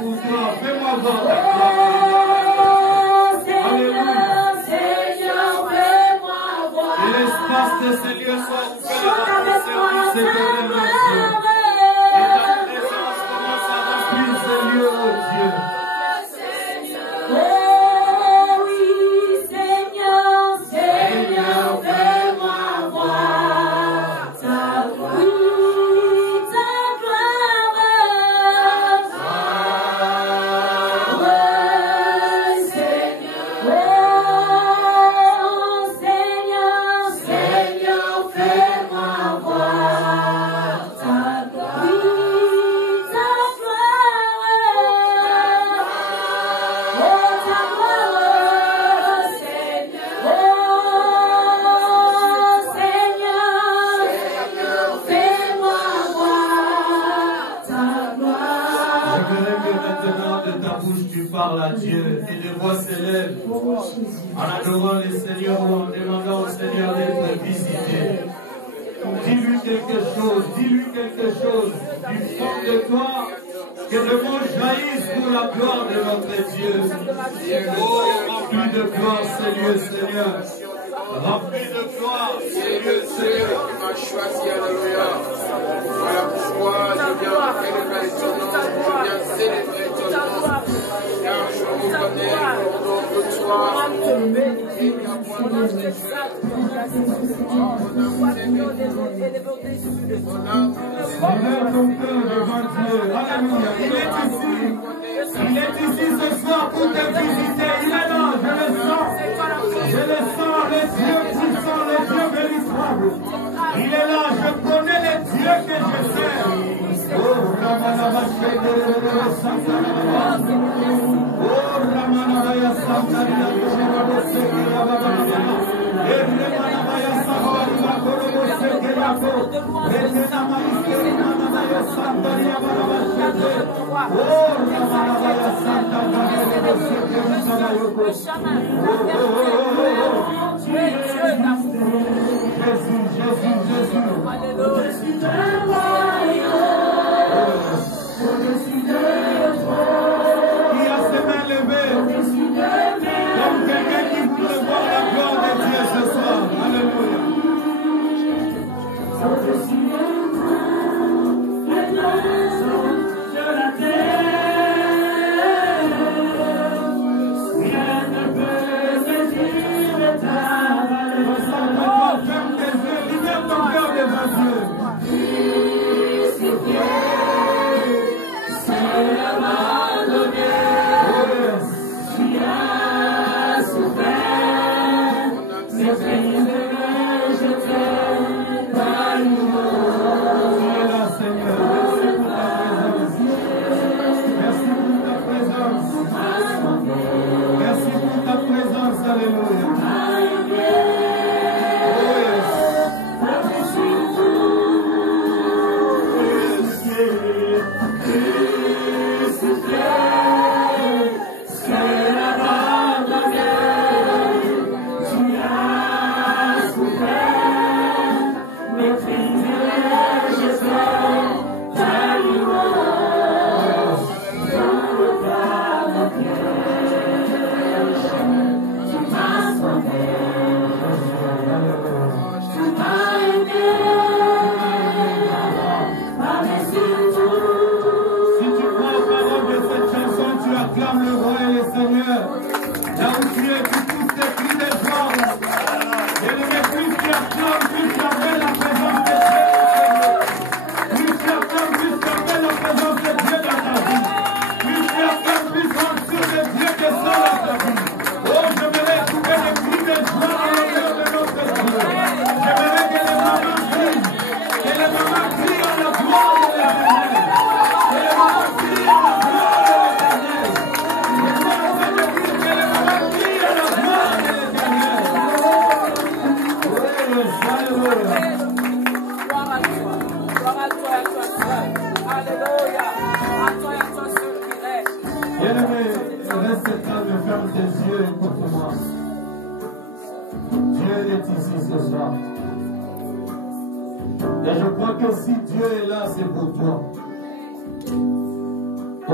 pour toi. Fais-moi voir ta gloire. Alléluia. Et l'espace de ces lieux soit ouvert à ton service éternel, Dieu. Et ta présence commence à remplir ces lieux, oh Dieu. Parle à Dieu et les voix s'élèvent en adorant le Seigneur ou en demandant au Seigneur d'être visité. Dis-lui quelque chose du fond de toi, que le mot jaillisse pour la gloire de notre Dieu. Oh, rempli de gloire, Seigneur, Seigneur. Rempli de gloire, Seigneur, Seigneur. Tu m'as choisi, alléluia. Voilà pourquoi je viens célébrer ton nom, je viens célébrer ton nom. Car je reconnais au nom de toi. Il est ici ce soir pour te visiter. Il est là, je le sens. Je le sens, le Dieu puissant, le Dieu véritable. Il est là, je connais le Dieu que je sers. Oh, Ramanavashete, oh, Ramanavaya Santaria, Remanavaya Santaria, Korobosekelako, Remanavaya Santaria, Baravashete, oh, Ramanavaya Santaria, Jésus, Jésus, Jésus. Qui a ses mains levées comme quelqu'un qui voudrait voir la gloire de Dieu ce soir. Alléluia.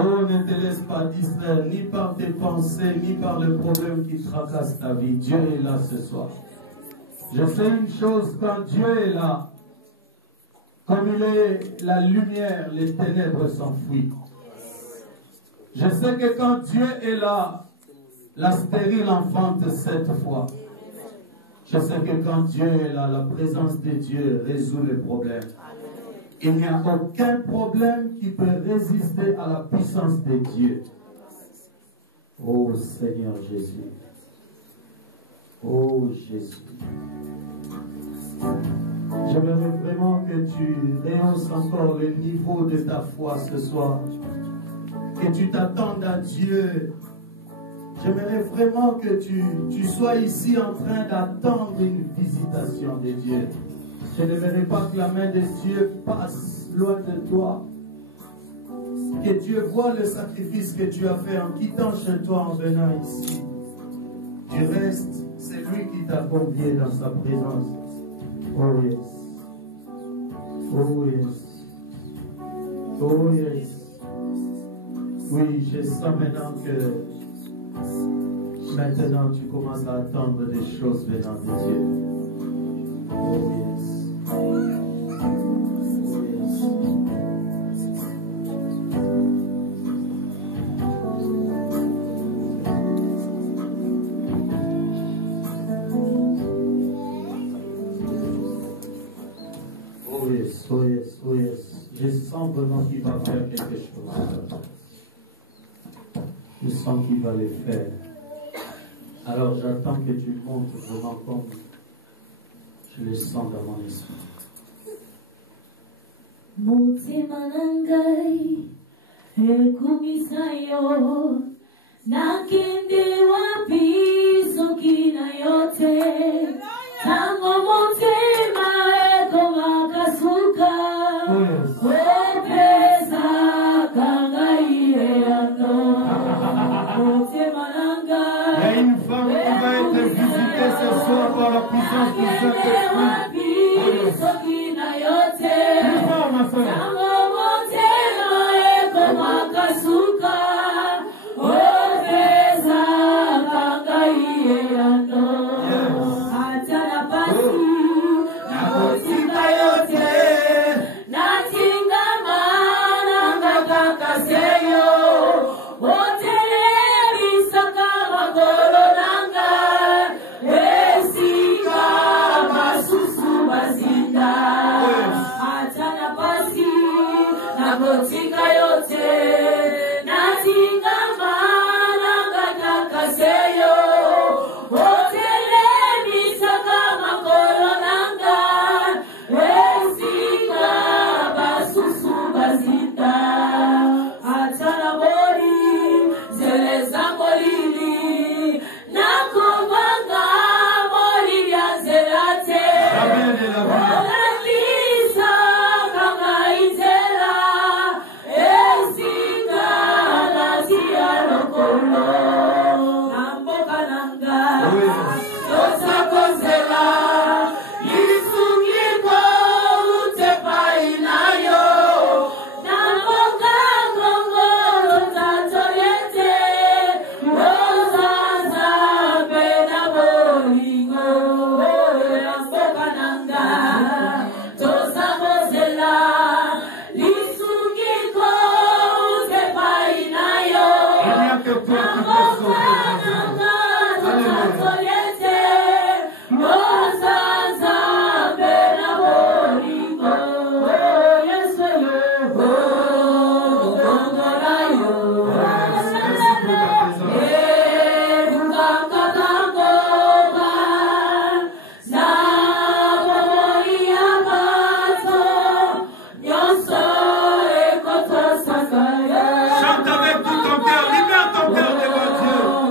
Oh, ne te laisse pas distraire ni par tes pensées, ni par le problème qui tracasse ta vie. Dieu est là ce soir. Je sais une chose, quand Dieu est là, comme il est la lumière, les ténèbres s'enfuient. Je sais que quand Dieu est là, la stérile enfante 7 fois. Je sais que quand Dieu est là, la présence de Dieu résout les problèmes. Il n'y a aucun problème qui peut résister à la puissance de Dieu. Oh Seigneur Jésus. Oh Jésus. J'aimerais vraiment que tu rehausses encore le niveau de ta foi ce soir. Que tu t'attendes à Dieu. J'aimerais vraiment que tu sois ici en train d'attendre une visitation de Dieu. Je n'aimerais pas que la main de Dieu passe loin de toi. Que Dieu voit le sacrifice que tu as fait en quittant chez toi, en venant ici. Du reste, c'est lui qui t'a convié dans sa présence. Oh yes. Oh yes. Oh yes. Oui, je sens maintenant que maintenant tu commences à attendre des choses venant de Dieu. Oh yes. Oh yes. Oh yes, oh yes, oh yes. Je sens vraiment qu'il va faire quelque chose. Je sens qu'il va le faire. Alors j'attends que tu montres vraiment comme je le sens dans mon esprit. Mutima nangai ekumisayo nakende wapi sokina yote tango mutima eko makasuka opesa kangai ando mutima nangai. Il y a une femme qui va être visitée ce soir par la puissance du Saint-Esprit. Chante avec tout ton cœur, libère ton cœur devant Dieu.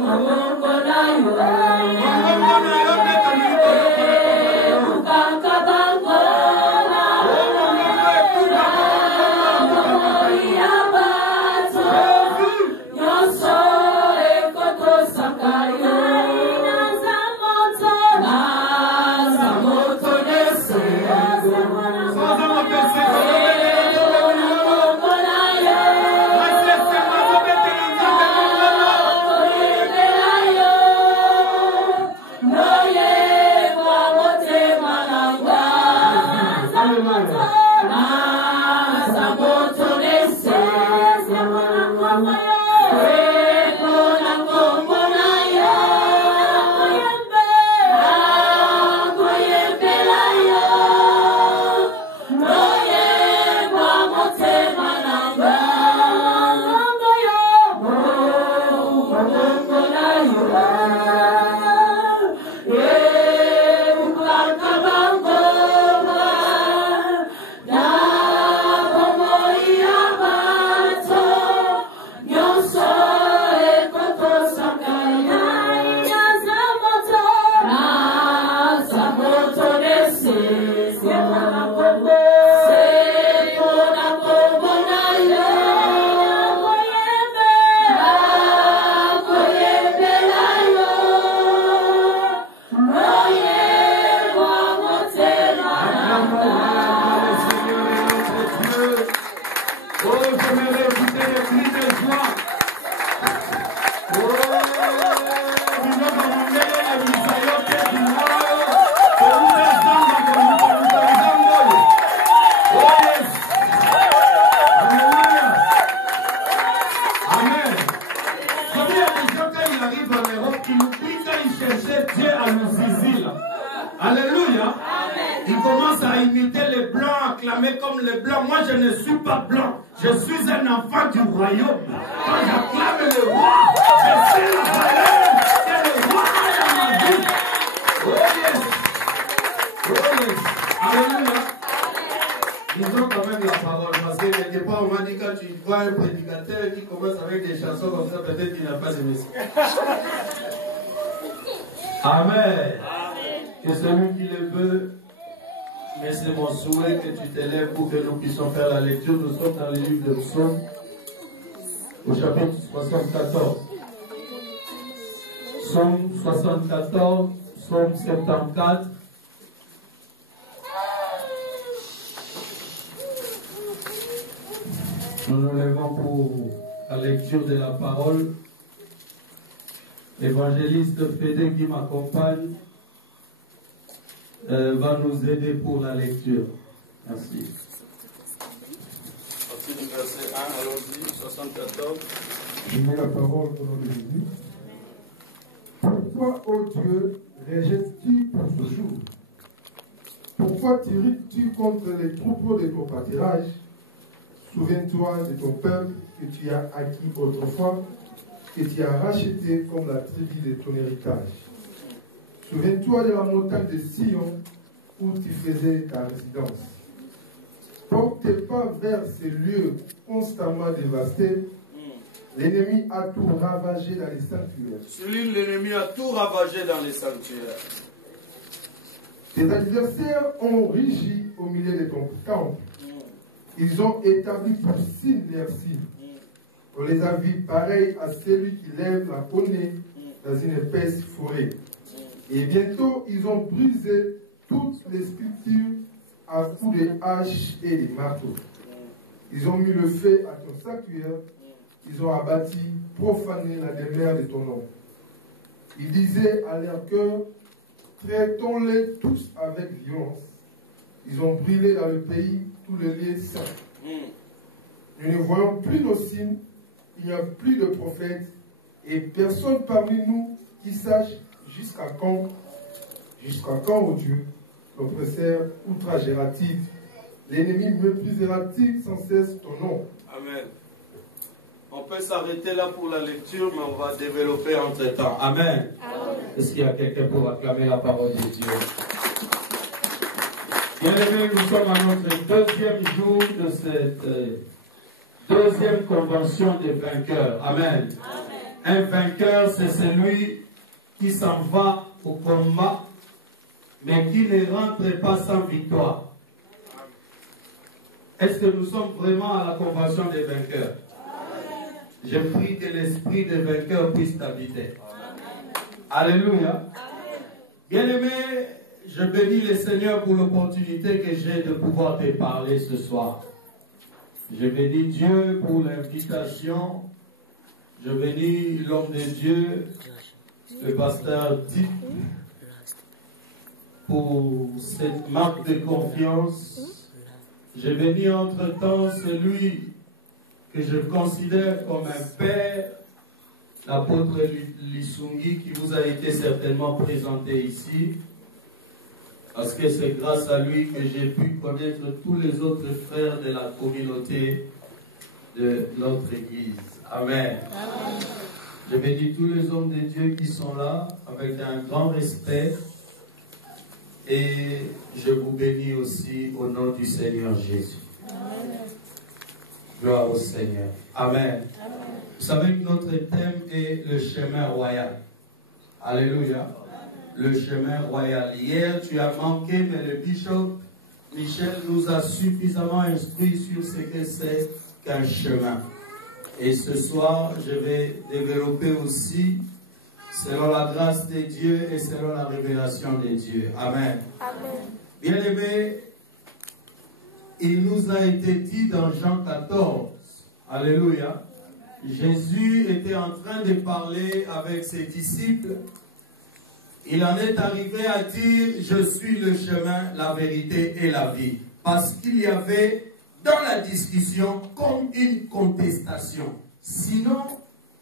Alléluia. Il commence à imiter les blancs, à clamer comme les blancs. Moi, je ne suis pas blanc. Je suis un enfant du royaume. Quand j'acclame le roi, je sais la valeur que le roi a dans ma vie. Oh yes. Oh yes. Alléluia. Disons quand même la parole. Parce que quelque part, on m'a dit quand tu vois un prédicateur qui commence avec des chansons comme ça, peut-être qu'il n'a pas de message. Amen. Que celui qui le veut, mais c'est mon souhait que tu t'élèves pour que nous puissions faire la lecture. Nous sommes dans le livre de Psaume, au chapitre 74. Psaume 74, Psaume 74. Nous nous levons pour la lecture de la parole. L'évangéliste Fédé qui m'accompagne va nous aider pour la lecture. Merci. Partie du verset 1, allons-y, 74. Je mets la parole au nom de Jésus. Pourquoi, ô Dieu, rejettes-tu pour ce jour? Pourquoi t'irrites-tu contre les troupeaux de ton pâturage? Souviens-toi de ton peuple que tu as acquis autrefois, que tu as racheté comme la tribu de ton héritage. Souviens-toi de la montagne de Sion où tu faisais ta résidence. Porte tes pas vers ces lieux constamment dévastés. L'ennemi a tout ravagé dans les sanctuaires. Celui l'ennemi a tout ravagé dans les sanctuaires. Tes adversaires ont régi au milieu de ton camp. Ils ont établi pour signe leur cible. On les a vus pareils à celui qui lève la poney dans une épaisse forêt. Et bientôt, ils ont brisé toutes les sculptures à coups de haches et de marteaux. Ils ont mis le feu à ton sanctuaire. Ils ont abattu, profané la demeure de ton nom. Ils disaient à leur cœur, traitons-les tous avec violence. Ils ont brûlé dans le pays tous les lieux saints. Nous ne voyons plus nos signes, il n'y a plus de prophètes, et personne parmi nous qui sache jusqu'à quand, ô Dieu, l'oppresseur outragera-t-il, l'ennemi méprisera-t-il sans cesse ton nom. Amen. On peut s'arrêter là pour la lecture, mais on va développer entre temps. Amen. Est-ce qu'il y a quelqu'un pour acclamer la parole de Dieu? Bien-aimés, nous sommes à notre deuxième jour de cette deuxième convention des vainqueurs. Amen. Un vainqueur, c'est celui qui s'en va au combat, mais qui ne rentre pas sans victoire. Est-ce que nous sommes vraiment à la convention des vainqueurs? Je prie que l'esprit des vainqueurs puisse t'habiter. Alléluia. Bien-aimé, je bénis le Seigneur pour l'opportunité que j'ai de pouvoir te parler ce soir. Je bénis Dieu pour l'invitation. Je bénis l'homme de Dieu, le pasteur Tip, pour cette marque de confiance. Je bénis entre-temps celui que je considère comme un père, l'apôtre Lisungi, qui vous a été certainement présenté ici, parce que c'est grâce à lui que j'ai pu connaître tous les autres frères de la communauté de notre Église. Amen. Amen. Je bénis tous les hommes de Dieu qui sont là avec un grand respect et je vous bénis aussi au nom du Seigneur Jésus. Amen. Gloire au Seigneur. Amen. Amen. Vous savez que notre thème est le chemin royal. Alléluia. Le chemin royal. Hier, tu as manqué, mais le bishop Michel nous a suffisamment instruit sur ce que c'est qu'un chemin. Et ce soir, je vais développer aussi selon la grâce de Dieu et selon la révélation de Dieu. Amen. Amen. Bien-aimés, il nous a été dit dans Jean 14, alléluia, Jésus était en train de parler avec ses disciples. Il en est arrivé à dire, je suis le chemin, la vérité et la vie. Parce qu'il y avait dans la discussion comme une contestation. Sinon,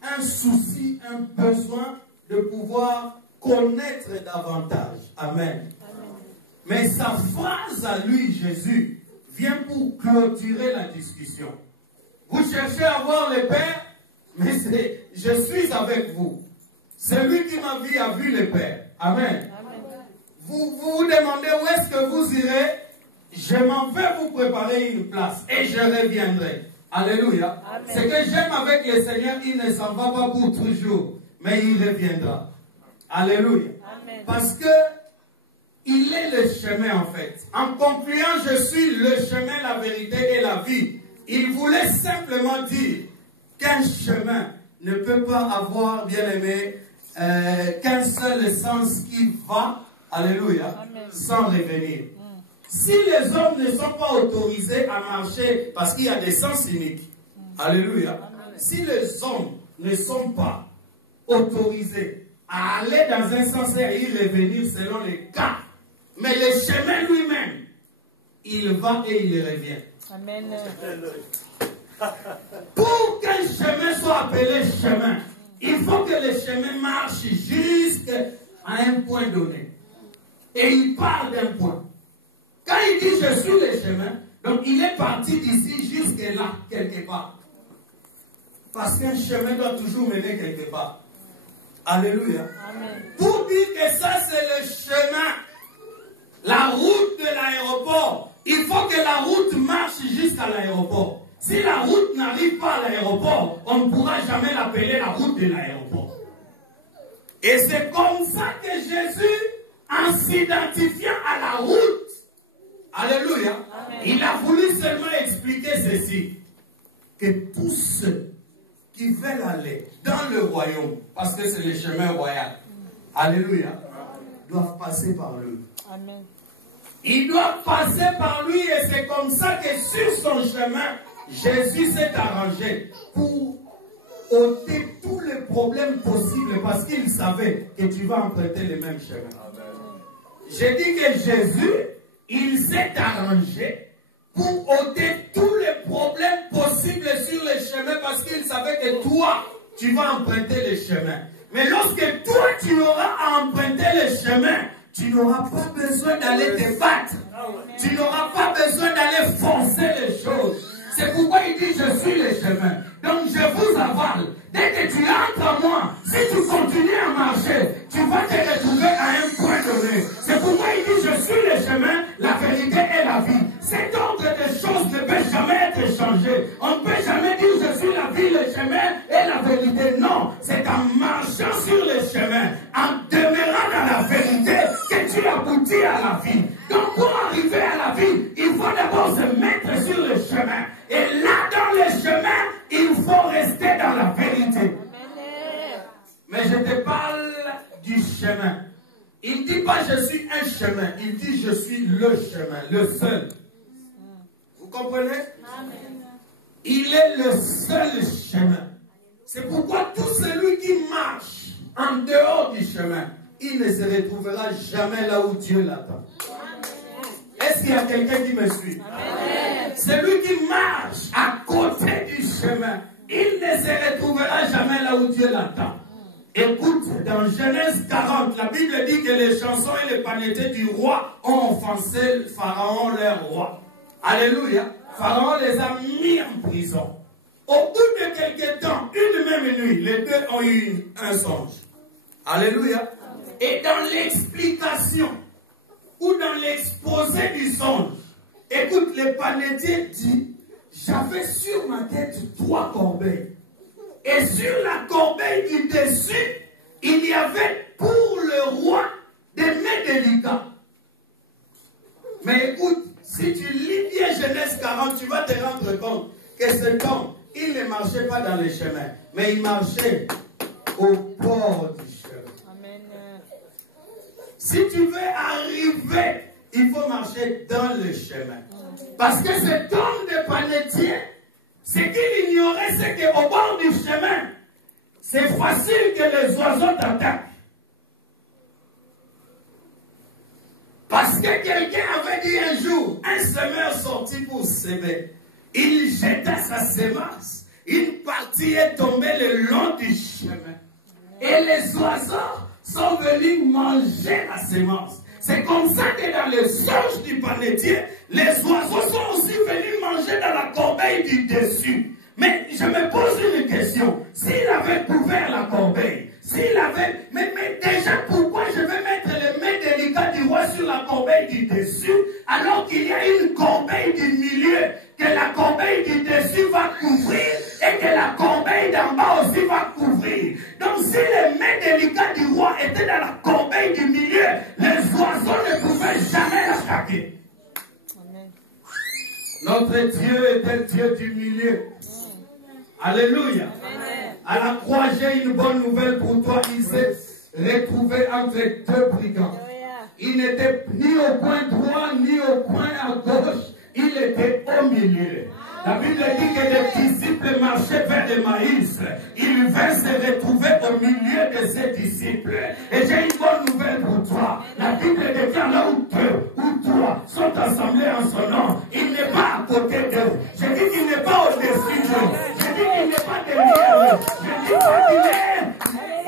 un souci, un besoin de pouvoir connaître davantage. Amen. Amen. Mais sa phrase à lui, Jésus, vient pour clôturer la discussion. Vous cherchez à voir le Père, mais je suis avec vous. Celui qui m'a vu a vu le Père. Amen. Amen. Vous vous demandez où est-ce que vous irez. Je m'en vais vous préparer une place et je reviendrai. Alléluia. Amen. Ce que j'aime avec le Seigneur, il ne s'en va pas pour toujours, mais il reviendra. Alléluia. Amen. Parce que il est le chemin en fait. En concluant, je suis le chemin, la vérité et la vie. Il voulait simplement dire qu'un chemin ne peut pas avoir, bien aimé, qu'un seul sens qui va, alléluia, amen, sans revenir. Si les hommes ne sont pas autorisés à marcher, parce qu'il y a des sens uniques, alléluia, amen, si les hommes ne sont pas autorisés à aller dans un sens et à y revenir selon les cas, mais le chemin lui-même, il va et il revient. Amen. Pour qu'un chemin soit appelé chemin, il faut que le chemin marche jusqu'à un point donné. Et il part d'un point. Quand il dit je suis le chemin, donc il est parti d'ici jusqu'à là, quelque part. Parce qu'un chemin doit toujours mener quelque part. Alléluia. Amen. Pour dire que ça c'est le chemin, la route de l'aéroport, il faut que la route marche jusqu'à l'aéroport. Si la route n'arrive pas à l'aéroport, on ne pourra jamais l'appeler la route de l'aéroport. Et c'est comme ça que Jésus, en s'identifiant à la route, alléluia, amen, il a voulu seulement expliquer ceci, que tous ceux qui veulent aller dans le royaume, parce que c'est le chemin royal, alléluia, doivent passer par lui. Amen. Ils doivent passer par lui et c'est comme ça que sur son chemin, Jésus s'est arrangé pour ôter tous les problèmes possibles parce qu'il savait que tu vas emprunter le même chemin. J'ai dit que Jésus, il s'est arrangé pour ôter tous les problèmes possibles sur le chemin parce qu'il savait que toi, tu vas emprunter le chemin. Mais lorsque toi, tu auras à emprunter le chemin, tu n'auras pas besoin d'aller te battre. Tu n'auras pas besoin d'aller foncer les choses. C'est pourquoi il dit je suis le chemin. Donc je vous avale. Dès que tu entres en moi, si tu continues à marcher, tu vas te retrouver à un point donné. C'est pourquoi il dit je suis le chemin, la vérité et la vie. Cet ordre de choses ne peut jamais être changé. On ne peut jamais dire je suis la vie, le chemin et la vérité. Non, c'est en marchant sur le chemin, en demeurant dans la vérité, que tu aboutis à la vie. Donc pour arriver à la vie, il faut d'abord se mettre sur le chemin. Et là, dans le chemin, il faut rester dans la vérité. Mais je te parle du chemin. Il ne dit pas je suis un chemin. Il dit je suis le chemin, le seul. Vous comprenez? Il est le seul chemin. C'est pourquoi tout celui qui marche en dehors du chemin, il ne se retrouvera jamais là où Dieu l'attend. Est-ce qu'il y a quelqu'un qui me suit? Amen. Celui qui marche à côté du chemin, chemin, il ne se retrouvera jamais là où Dieu l'attend. Écoute, dans Genèse 40, la Bible dit que les chansons et les panetiers du roi ont offensé Pharaon, leur roi. Alléluia. Pharaon les a mis en prison. Au bout de quelques temps, une même nuit, les deux ont eu un songe. Alléluia. Et dans l'explication ou dans l'exposé du songe, écoute, le panetier dit, j'avais sur ma tête 3 corbeilles. Et sur la corbeille du dessus, il y avait pour le roi des mets délicats. Mais écoute, si tu lis bien Genèse 40, tu vas te rendre compte que cet homme, il ne marchait pas dans les chemins, mais il marchait au bord du chemin. Amen. Si tu veux arriver, il faut marcher dans le chemin. Parce que cet homme de panetier, ce qu'il ignorait, c'est qu'au bord du chemin, c'est facile que les oiseaux t'attaquent. Parce que quelqu'un avait dit un jour, un semeur sorti pour s'aimer. Il jeta sa semence. Une partie est tombée le long du chemin. Et les oiseaux sont venus manger la semence. C'est comme ça que dans le songe du panetier, les oiseaux sont aussi venus manger dans la corbeille du dessus. Mais je me pose une question. S'il avait couvert la corbeille, s'il avait... Mais déjà, pourquoi je vais mettre les mains délicats du roi sur la corbeille du dessus, alors qu'il y a une corbeille du milieu, que la corbeille du dessus va couvrir, et que la corbeille d'en bas aussi va couvrir. Donc si les mains délicats du roi étaient dans la corbeille du milieu, les oiseaux ne pouvaient jamais l'attaquer. Notre Dieu est un Dieu du milieu. Alléluia. À la croix, j'ai une bonne nouvelle pour toi. Il s'est retrouvé entre 2 brigands. Il n'était ni au coin droit, ni au coin à gauche. Il était au milieu. La Bible dit que les disciples marchaient vers le maïs. Il vint se retrouver au milieu de ses disciples. Et j'ai une bonne nouvelle pour toi. La Bible déclare là où 2 ou 3 sont assemblés en son nom. Il n'est pas à côté d'eux. Je dis qu'il n'est pas au-dessus d'eux. Je dis qu'il n'est pas derrière eux. Je dis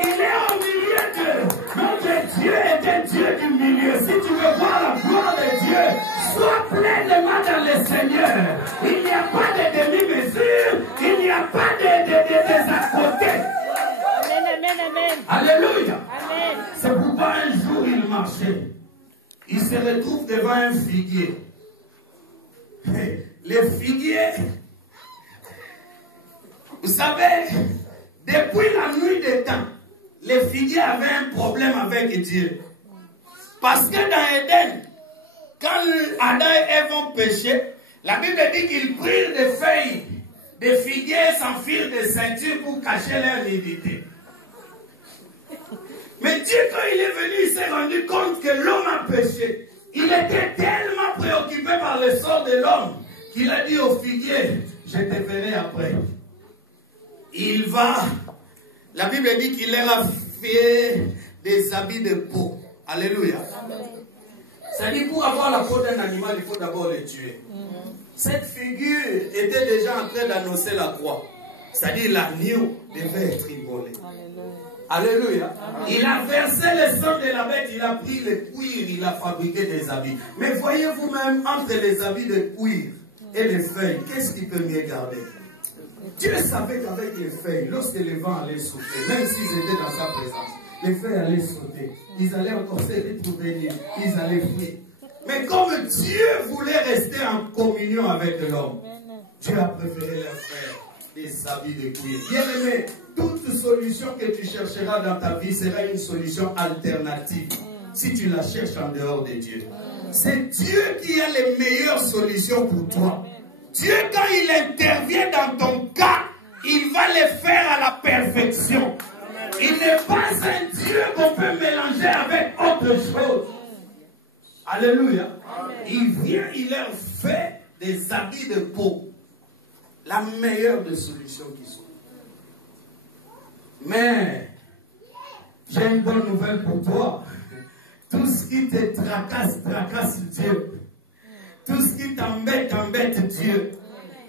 qu'il est au milieu d'eux. Notre Dieu est un Dieu du milieu. Si tu veux voir la gloire de Dieu, sois pleinement dans le Seigneur. Il n'y a pas de demi-mesure, il n'y a pas de à côté. Amen, amen. Alléluia. C'est pourquoi un jour il marchait. Il se retrouve devant un figuier. Les figuiers, vous savez, depuis la nuit des temps, les figuiers avaient un problème avec Dieu. Parce que dans Éden, quand Adam et Ève ont péché, la Bible dit qu'ils prirent des feuilles de figuier sans fil de ceinture pour cacher leur nudité. Mais Dieu, quand il est venu, il s'est rendu compte que l'homme a péché. Il était tellement préoccupé par le sort de l'homme qu'il a dit au figuier, je te verrai après. Il va, la Bible dit qu'il leur a fait des habits de peau. Alléluia. Ça dit, pour avoir la peau d'un animal, il faut d'abord le tuer. Cette figure était déjà en train d'annoncer la croix. C'est-à-dire l'agneau devait être immolé. Alléluia. Il a versé le sang de la bête, il a pris le cuir, il a fabriqué des habits. Mais voyez vous-même, entre les habits de cuir et les feuilles, qu'est-ce qui peut mieux garder? Dieu savait qu'avec les feuilles, lorsque le vent allait souffler, même s'ils étaient dans sa présence, les feuilles allaient sauter. Ils allaient encore se retrouver, ils allaient fuir. Mais comme Dieu voulait rester en communion avec l'homme, Dieu a préféré leur faire des habits de cuir. Bien-aimé, toute solution que tu chercheras dans ta vie sera une solution alternative si tu la cherches en dehors de Dieu. C'est Dieu qui a les meilleures solutions pour toi. Dieu, quand il intervient dans ton cas, il va les faire à la perfection. Il n'est pas un Dieu qu'on peut mélanger avec autre chose. Alléluia. Il vient, il leur fait des habits de peau. La meilleure des solutions qui soit. Mais, j'ai une bonne nouvelle pour toi. Tout ce qui te tracasse, tracasse Dieu. Tout ce qui t'embête, embête Dieu.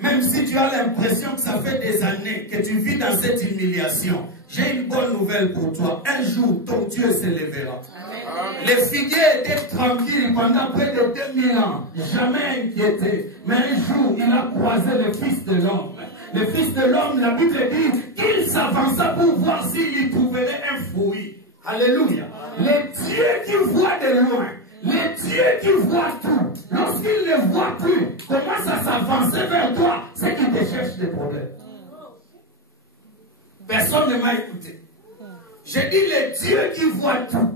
même si tu as l'impression que ça fait des années que tu vis dans cette humiliation, j'ai une bonne nouvelle pour toi. Un jour, ton Dieu s'élèvera. Les figuiers étaient tranquilles pendant près de 2000 ans, jamais inquiétés. Mais un jour, il a croisé le Fils de l'homme. Le Fils de l'homme, la Bible dit qu'il s'avança pour voir s'il y trouverait un fruit. Alléluia. Les dieux qui voient de loin, les dieux qui voient tout, lorsqu'ils ne voient plus, commencent à s'avancer vers toi, c'est qu'ils te cherchent des problèmes. Personne ne m'a écouté. J'ai dit les dieux qui voient tout.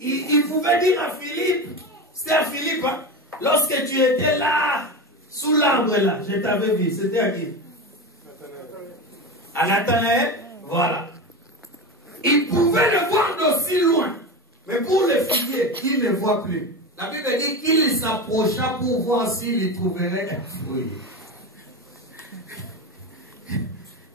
Il pouvait dire à Philippe, c'était à Philippe, hein, lorsque tu étais là, sous l'arbre là, je t'avais vu, c'était à qui? À Nathanaël, voilà. Il pouvait le voir d'aussi loin, mais pour les figuiers, il ne voit plus. La Bible dit qu'il s'approcha pour voir s'il y trouverait un fruit.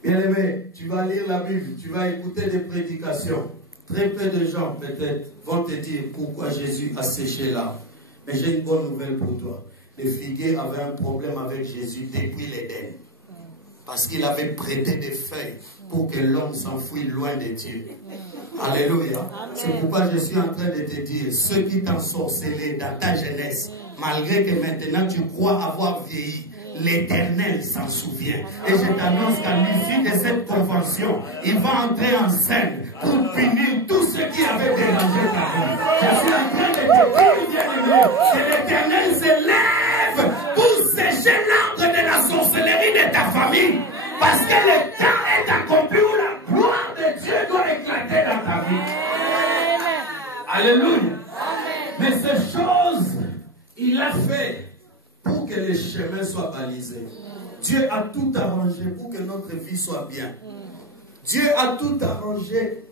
Bien-aimé, tu vas lire la Bible, tu vas écouter des prédications. Très peu de gens, peut-être, vont te dire pourquoi Jésus a séché l'arbre. Mais j'ai une bonne nouvelle pour toi. Les figuiers avaient un problème avec Jésus depuis l'Éden. Parce qu'il avait prêté des feuilles pour que l'homme s'enfuit loin de Dieu. Alléluia. C'est pourquoi je suis en train de te dire, ceux qui t'ont sorcelé dans ta jeunesse, malgré que maintenant tu crois avoir vieilli, l'Éternel s'en souvient. Et je t'annonce qu'à l'issue de cette convention, il va entrer en scène pour punir tous ceux qui avaient dérangé ta vie. Je suis en train de te dire, bien-aimé, que l'Éternel se lève pour sécher l'arbre de la sorcellerie de ta famille. Parce que le temps est accompli où la gloire de Dieu doit éclater dans ta vie. Alléluia. Mais ces choses, il a fait pour que les chemins soient balisés. Dieu a tout arrangé pour que notre vie soit bien. Dieu a tout arrangé.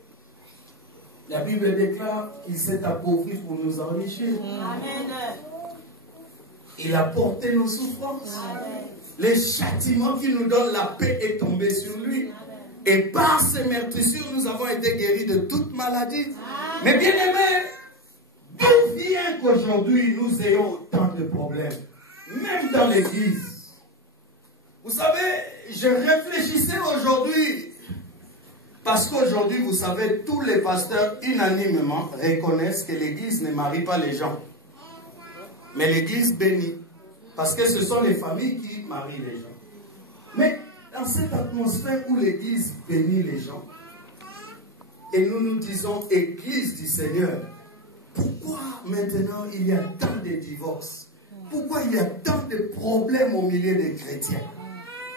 La Bible déclare qu'il s'est appauvri pour nous enrichir. Il a porté nos souffrances. Les châtiments qui nous donnent la paix est tombé sur lui. Et par ces meurtrissures, nous avons été guéris de toute maladie. Mais bien aimé, d'où vient qu'aujourd'hui nous ayons autant de problèmes? Même dans l'église. Vous savez, je réfléchissais aujourd'hui, parce qu'aujourd'hui, vous savez, tous les pasteurs unanimement reconnaissent que l'église ne marie pas les gens. Mais l'église bénit. Parce que ce sont les familles qui marient les gens. Mais dans cette atmosphère où l'église bénit les gens, et nous nous disons église du Seigneur, pourquoi maintenant il y a tant de divorces? Pourquoi il y a tant de problèmes au milieu des chrétiens?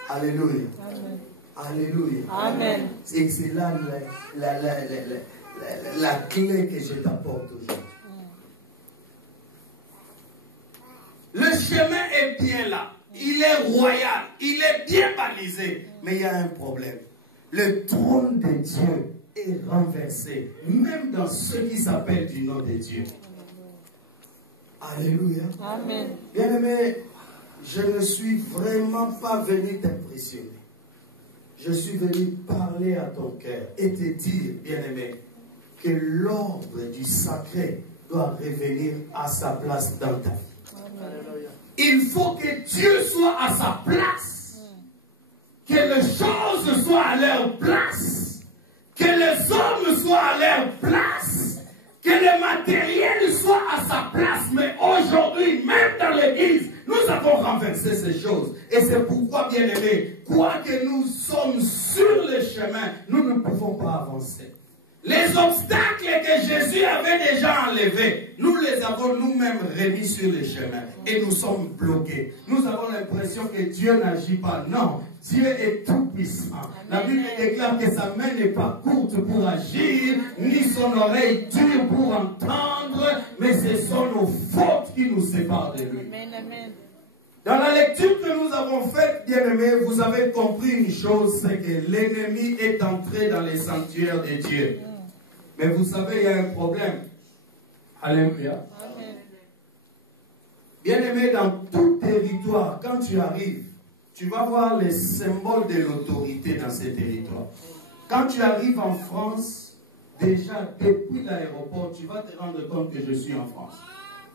Alléluia. Amen. Alléluia. Amen. Et c'est là la clé que je t'apporte aujourd'hui. Le chemin est bien là. Il est royal. Il est bien balisé. Mais il y a un problème. Le trône de Dieu est renversé. Même dans ceux qui s'appellent du nom de Dieu. Alléluia. Amen. Bien-aimé, je ne suis vraiment pas venu t'impressionner. Je suis venu parler à ton cœur et te dire, bien-aimé, que l'ordre du sacré doit revenir à sa place dans ta vie. Il faut que Dieu soit à sa place. Que les choses soient à leur place. Que les hommes soient à leur place. Que le matériel soit à sa place. Mais aujourd'hui, même dans l'église, nous avons renversé ces choses. Et c'est pourquoi, bien-aimés, quoique nous sommes sur le chemin, nous ne pouvons pas avancer. Les obstacles que Jésus avait déjà enlevés, nous les avons nous-mêmes remis sur le chemin. Et nous sommes bloqués. Nous avons l'impression que Dieu n'agit pas. Non, Dieu est tout puissant. La Bible déclare que sa main n'est pas courte pour agir, ni son oreille dure pour entendre, mais ce sont nos fautes qui nous séparent de lui. Dans la lecture que nous avons faite, bien-aimés, vous avez compris une chose, c'est que l'ennemi est entré dans les sanctuaires de Dieu. Mais vous savez, il y a un problème. Alléluia. Bien-aimé, dans tout territoire, quand tu arrives, tu vas voir les symboles de l'autorité dans ces territoires. Quand tu arrives en France, déjà depuis l'aéroport, tu vas te rendre compte que je suis en France.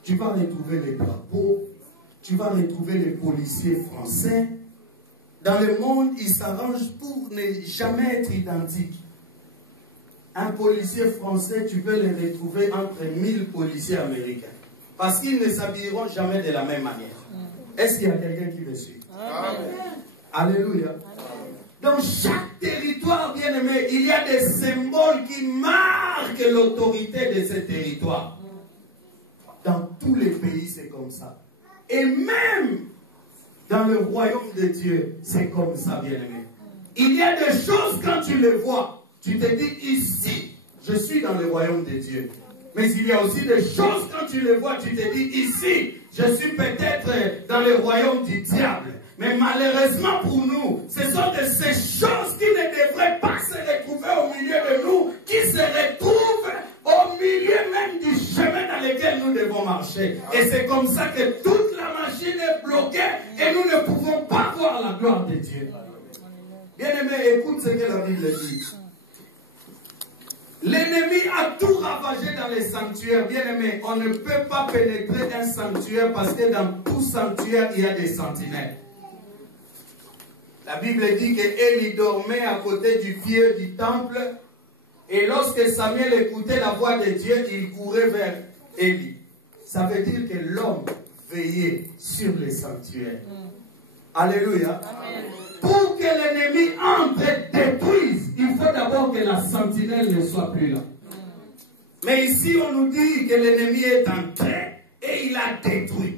Tu vas retrouver les drapeaux, tu vas retrouver les policiers français. Dans le monde, ils s'arrangent pour ne jamais être identiques. Un policier français, tu peux le retrouver entre 1000 policiers américains. Parce qu'ils ne s'habilleront jamais de la même manière. Est-ce qu'il y a quelqu'un qui me suit? Alléluia. Dans chaque territoire, bien aimé, il y a des symboles qui marquent l'autorité de ce territoire. Dans tous les pays, c'est comme ça. Et même dans le royaume de Dieu, c'est comme ça, bien aimé. Il y a des choses, quand tu les vois, tu te dis, ici, je suis dans le royaume de Dieu. Mais il y a aussi des choses, quand tu les vois, tu te dis, ici, je suis peut-être dans le royaume du diable. Mais malheureusement pour nous, ce sont de ces choses qui ne devraient pas se retrouver au milieu de nous, qui se retrouvent au milieu même du chemin dans lequel nous devons marcher. Et c'est comme ça que toute la machine est bloquée et nous ne pouvons pas voir la gloire de Dieu. Bien-aimé, écoute ce que la Bible dit. L'ennemi a tout ravagé dans les sanctuaires. Bien-aimé, on ne peut pas pénétrer un sanctuaire parce que dans tout sanctuaire, il y a des sentinelles. La Bible dit qu'Élie dormait à côté du pied du temple et lorsque Samuel écoutait la voix de Dieu, il courait vers Élie. Ça veut dire que l'homme veillait sur les sanctuaires. Alléluia. Amen. Pour que l'ennemi entre et détruise, il faut d'abord que la sentinelle ne soit plus là. Mais ici, on nous dit que l'ennemi est entré et il a détruit.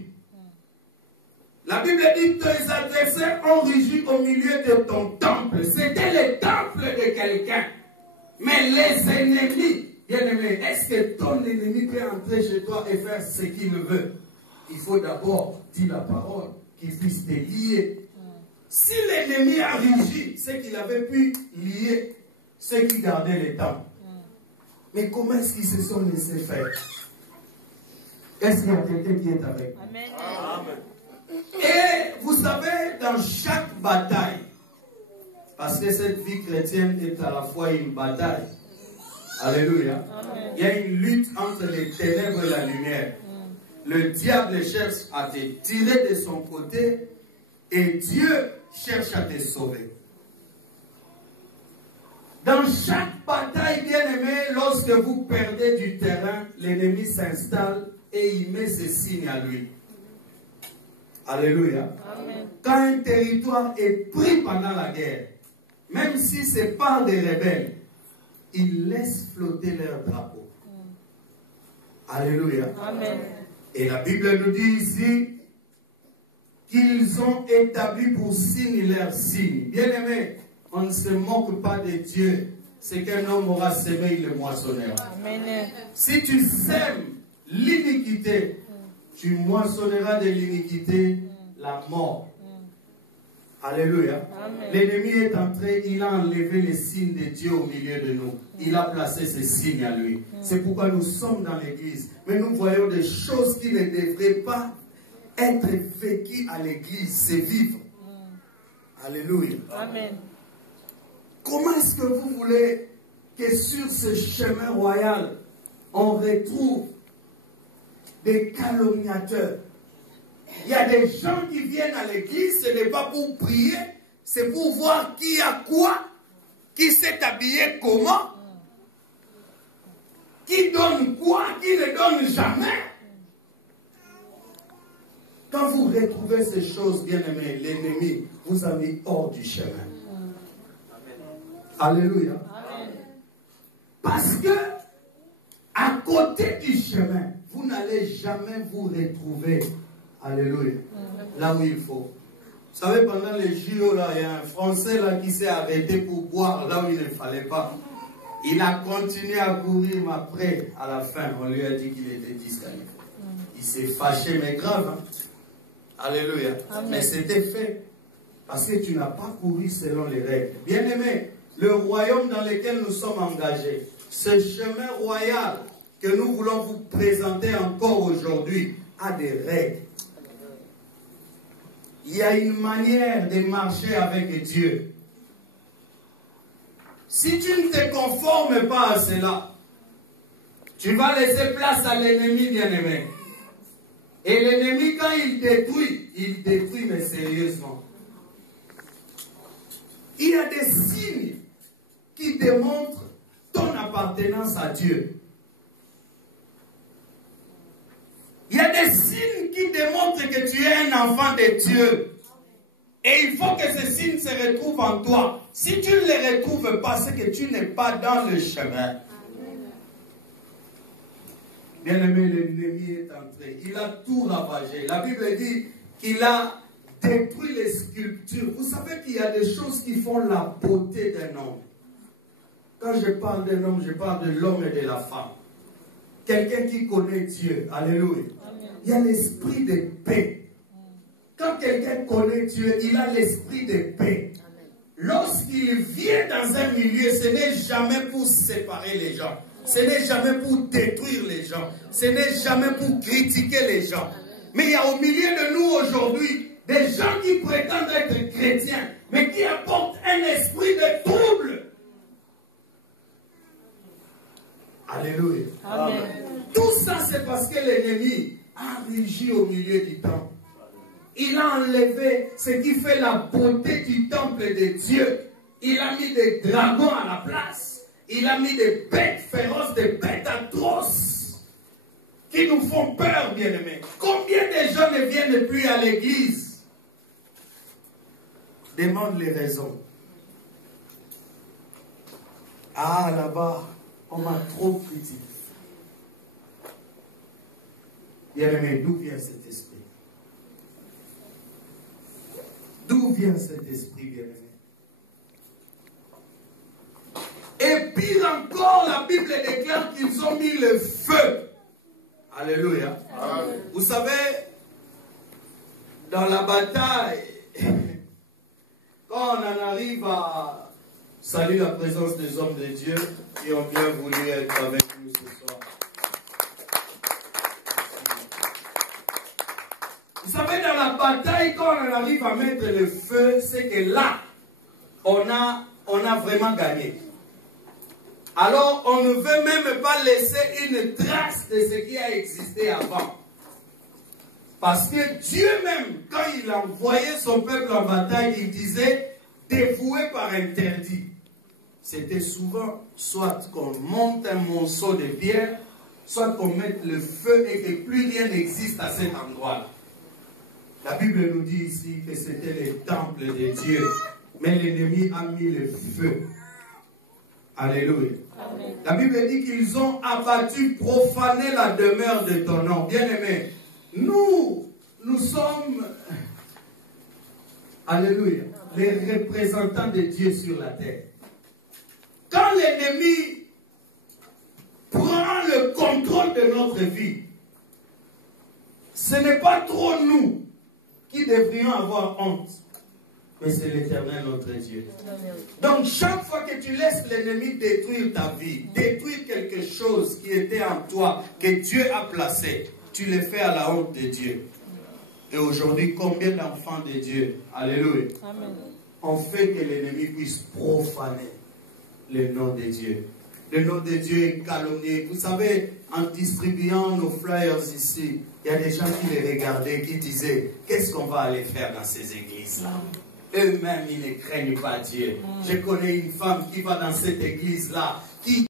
La Bible dit que tes adversaires ont rugi au milieu de ton temple. C'était le temple de quelqu'un. Mais les ennemis, bien-aimés, est-ce que ton ennemi peut entrer chez toi et faire ce qu'il veut? Il faut d'abord dire la parole, qu'il puisse te lier. Si l'ennemi a rugi, c'est qu'il avait pu lier ceux qui gardaient les temples. Mais comment est-ce qu'ils se sont laissés faire? Est-ce qu'il y a quelqu'un qui est avec nous? Amen. Amen. Et vous savez, dans chaque bataille, parce que cette vie chrétienne est à la fois une bataille, alléluia, amen, il y a une lutte entre les ténèbres et la lumière. Le diable cherche à te tirer de son côté et Dieu cherche à te sauver. Dans chaque bataille, bien-aimé, lorsque vous perdez du terrain, l'ennemi s'installe et il met ses signes à lui. Alléluia. Amen. Quand un territoire est pris pendant la guerre, même si c'est par des rebelles, ils laissent flotter leur drapeau. Alléluia. Amen. Et la Bible nous dit ici qu'ils ont établi pour signe leur signe. Bien-aimé, on ne se moque pas de Dieu. Ce qu'un homme aura semé, il le moissonnera. Amen. Si tu sèmes l'iniquité, tu moissonneras de l'iniquité la mort. Alléluia. L'ennemi est entré, il a enlevé les signes de Dieu au milieu de nous. Il a placé ses signes à lui. C'est pourquoi nous sommes dans l'église. Mais nous voyons des choses qui ne devraient pas être vécues à l'église. C'est vivre. Alléluia. Amen. Comment est-ce que vous voulez que sur ce chemin royal, on retrouve des calomniateurs? Il y a des gens qui viennent à l'église, ce n'est pas pour prier, c'est pour voir qui a quoi, qui s'est habillé comment, qui donne quoi, qui ne donne jamais. Quand vous retrouvez ces choses, bien-aimés, l'ennemi vous a mis hors du chemin. Alléluia. Amen. Parce que à côté du chemin, vous n'allez jamais vous retrouver. Alléluia. Là où il faut. Vous savez, pendant les JO, là, il y a un Français là, qui s'est arrêté pour boire là où il ne fallait pas. Il a continué à courir, mais après, à la fin, on lui a dit qu'il était disqualifié. Il s'est fâché, mais grave. Hein? Alléluia. Amen. Mais c'était fait. Parce que tu n'as pas couru selon les règles. Bien-aimé, le royaume dans lequel nous sommes engagés, ce chemin royal que nous voulons vous présenter encore aujourd'hui, a des règles. Il y a une manière de marcher avec Dieu. Si tu ne te conformes pas à cela, tu vas laisser place à l'ennemi, bien-aimé. Et l'ennemi, quand il détruit, mais sérieusement. Il y a des signes qui démontrent ton appartenance à Dieu. Il y a des signes qui démontrent que tu es un enfant de Dieu. Et il faut que ces signes se retrouvent en toi. Si tu ne les retrouves pas, c'est que tu n'es pas dans le chemin. Bien-aimé, l'ennemi est entré. Il a tout ravagé. La Bible dit qu'il a détruit les sculptures. Vous savez qu'il y a des choses qui font la beauté d'un homme. Quand je parle d'un homme, je parle de l'homme et de la femme. Quelqu'un qui connaît Dieu. Alléluia. Il y a l'esprit de paix. Quand quelqu'un connaît Dieu, il a l'esprit de paix. Lorsqu'il vient dans un milieu, ce n'est jamais pour séparer les gens. Ce n'est jamais pour détruire les gens. Ce n'est jamais pour critiquer les gens. Mais il y a au milieu de nous aujourd'hui des gens qui prétendent être chrétiens, mais qui apportent un esprit de trouble. Alléluia. Amen. Tout ça, c'est parce que l'ennemi a régi au milieu du temple. Il a enlevé ce qui fait la beauté du temple de Dieu. Il a mis des dragons à la place. Il a mis des bêtes féroces, des bêtes atroces qui nous font peur, bien-aimés. Combien de gens ne viennent plus à l'église? Demande les raisons. Ah, là-bas, on m'a trop critiqué. Bien-aimés, d'où vient cet esprit? D'où vient cet esprit, bien-aimé? Et pire encore, la Bible déclare qu'ils ont mis le feu. Alléluia. Amen. Vous savez, dans la bataille, quand on en arrive à saluer la présence des hommes de Dieu qui ont bien voulu être avec nous ce soir. Vous savez, dans la bataille, quand on en arrive à mettre le feu, c'est que là, on a vraiment gagné. Alors, on ne veut même pas laisser une trace de ce qui a existé avant. Parce que Dieu même, quand il envoyait son peuple en bataille, il disait dévoué par interdit. C'était souvent soit qu'on monte un monceau de pierre, soit qu'on mette le feu et que plus rien n'existe à cet endroit-là. La Bible nous dit ici que c'était le temple de Dieu. Mais l'ennemi a mis le feu. Alléluia. Amen. La Bible dit qu'ils ont abattu, profané la demeure de ton nom. Bien-aimés, nous sommes, alléluia, les représentants de Dieu sur la terre. Quand l'ennemi prend le contrôle de notre vie, ce n'est pas trop nous qui devrions avoir honte. Mais c'est l'Éternel notre Dieu. Donc chaque fois que tu laisses l'ennemi détruire ta vie, détruire quelque chose qui était en toi, que Dieu a placé, tu le fais à la honte de Dieu. Et aujourd'hui, combien d'enfants de Dieu, alléluia, ont fait que l'ennemi puisse profaner le nom de Dieu. Le nom de Dieu est calomnié. Vous savez, en distribuant nos flyers ici, il y a des gens qui les regardaient, qui disaient, qu'est-ce qu'on va aller faire dans ces églises-là? Eux-mêmes, ils ne craignent pas Dieu. Je connais une femme qui va dans cette église-là, qui